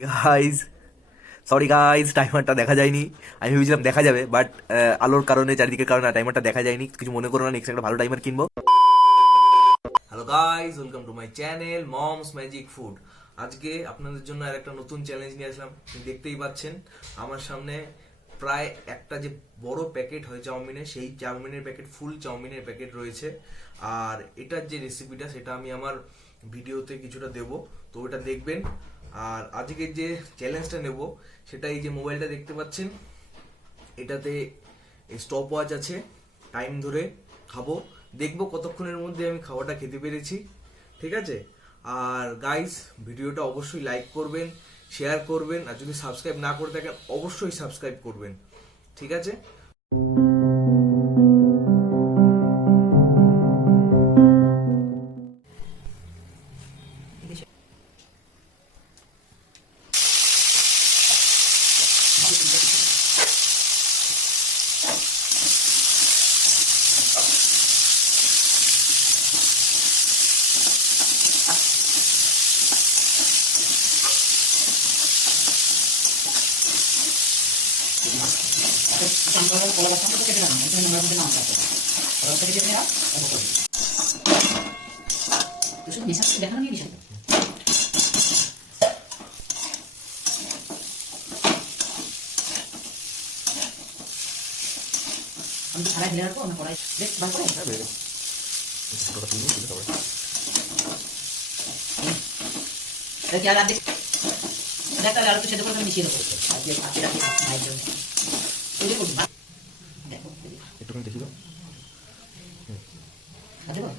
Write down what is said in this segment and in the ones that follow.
Guys, sorry guys, টাইমারটা দেখা যায়নি। আমি ভেবেছিলাম দেখা যাবে, বাট আলোর কারণে, চারিদিকের কারণে টাইমারটা দেখা যায়নি। কিছু মনে করো না, নেক্সট একটা ভালো টাইমার কিনবো। Hello guys, welcome to my channel moms magic food. আজকে আপনাদের জন্য আর একটা নতুন চ্যালেঞ্জ নিয়ে আসলাম। দেখতেই পাচ্ছেন আমার সামনে প্রায় একটা যে বড় প্যাকেট হয় চাউমিনের, সেই চাউমিনের প্যাকেট, ফুল চাউমিনের প্যাকেট রয়েছে। আর এটার যে রেসিপিটা, সেটা আমি আমার ভিডিওতে কিছুটা দেব, তো ওটা দেখবেন। আর আজকে যে চ্যালেঞ্জটা নেব, সেটা এই যে মোবাইলটা দেখতে পাচ্ছেন, এটাতে স্টপ ওয়াচ আছে। টাইম ধরে খাবো, দেখবো কতক্ষণের মধ্যে আমি খাবারটা খেতে পেরেছি। ঠিক আছে? আর গাইস, ভিডিওটা অবশ্যই লাইক করবেন, শেয়ার করবেন, আর যদি সাবস্ক্রাইব না করে থাকেন অবশ্যই সাবস্ক্রাইব করবেন। ঠিক আছে? দেখানো নিয়ে বিষয় আমি তো ছাড়াই ঢেলে রাখবো না কড়াই বেশ বার করে কি আর দেখ একটা আলু তো সেদ্ধ করে মিশিয়ে দেবো আজকে আজকে রাখি মায়ের জন্য তৈরি করবো দেখো একটুখানি দেখি দাও। দেবো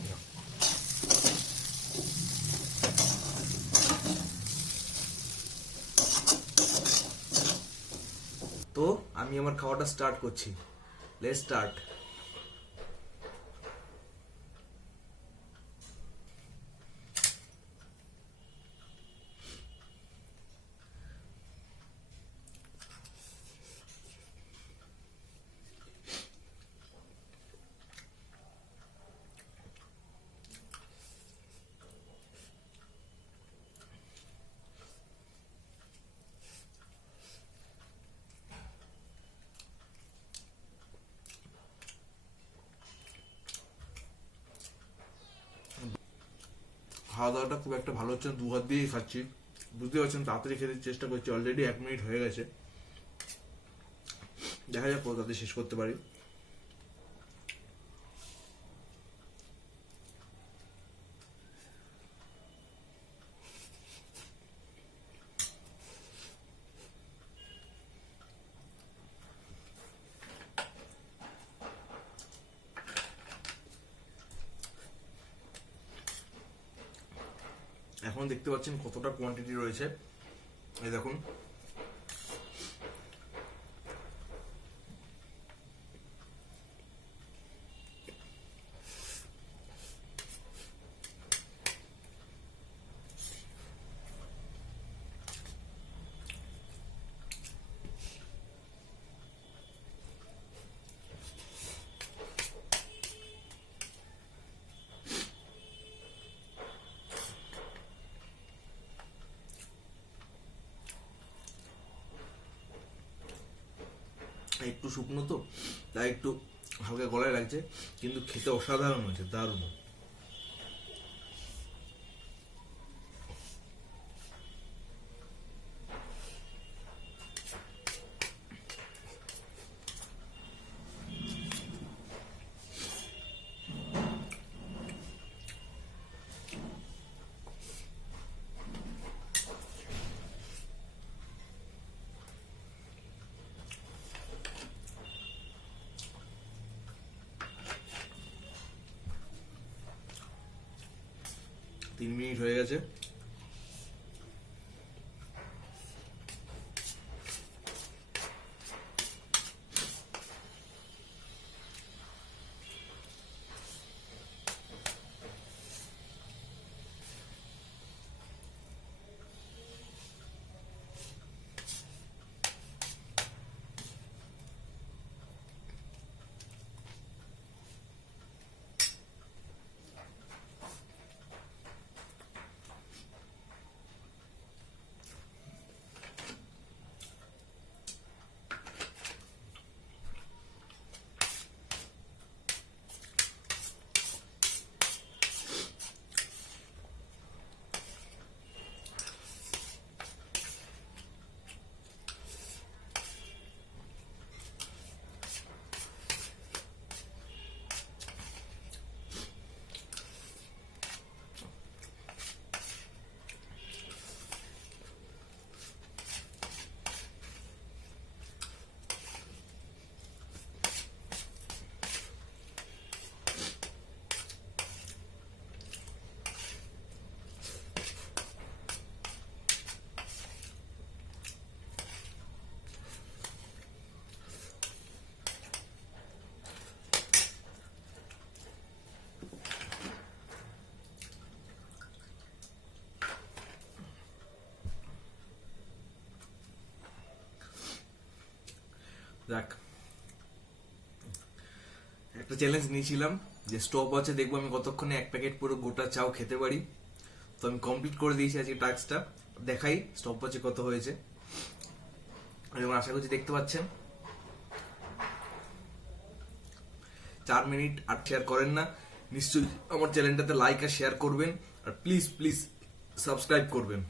তো আমি আমার খাওয়াটা স্টার্ট করছি। Let's start. খাওয়া দাওয়াটা খুব একটা ভালো হচ্ছে না, দু হাত দিয়েই খাচ্ছি। বুঝতে পারছেন, তাড়াতাড়ি খেতে চেষ্টা করছি। অলরেডি 1 মিনিট হয়ে গেছে। দেখা যাক কত তাড়াতাড়ি শেষ করতে পারি। এখন দেখতে পাচ্ছেন কতটা কোয়ান্টিটি রয়েছে। এই দেখুন, একটু শুকনো তো, তাই একটু হালকা গলায় লাগছে, কিন্তু খেতে অসাধারণ হয়েছে, দারুণ। 3 মিনিট হয়ে গেছে। যাক, একটা চ্যালেঞ্জ নিয়েছিলাম যে স্টপ ওয়াচে দেখবো আমি কতক্ষণে এক প্যাকেট পুরো গোটা চাও খেতে পারি। তো আমি কমপ্লিট করে দিয়েছি আজকে টাস্কটা। দেখাই স্টপ ওয়াচে কত হয়েছে। এবং আশা করছি দেখতে পাচ্ছেন 4 মিনিট। আর শেয়ার করেন না নিশ্চয়ই আমার চ্যানেলটাতে লাইক আর শেয়ার করবেন, আর প্লিজ প্লিজ সাবস্ক্রাইব করবেন।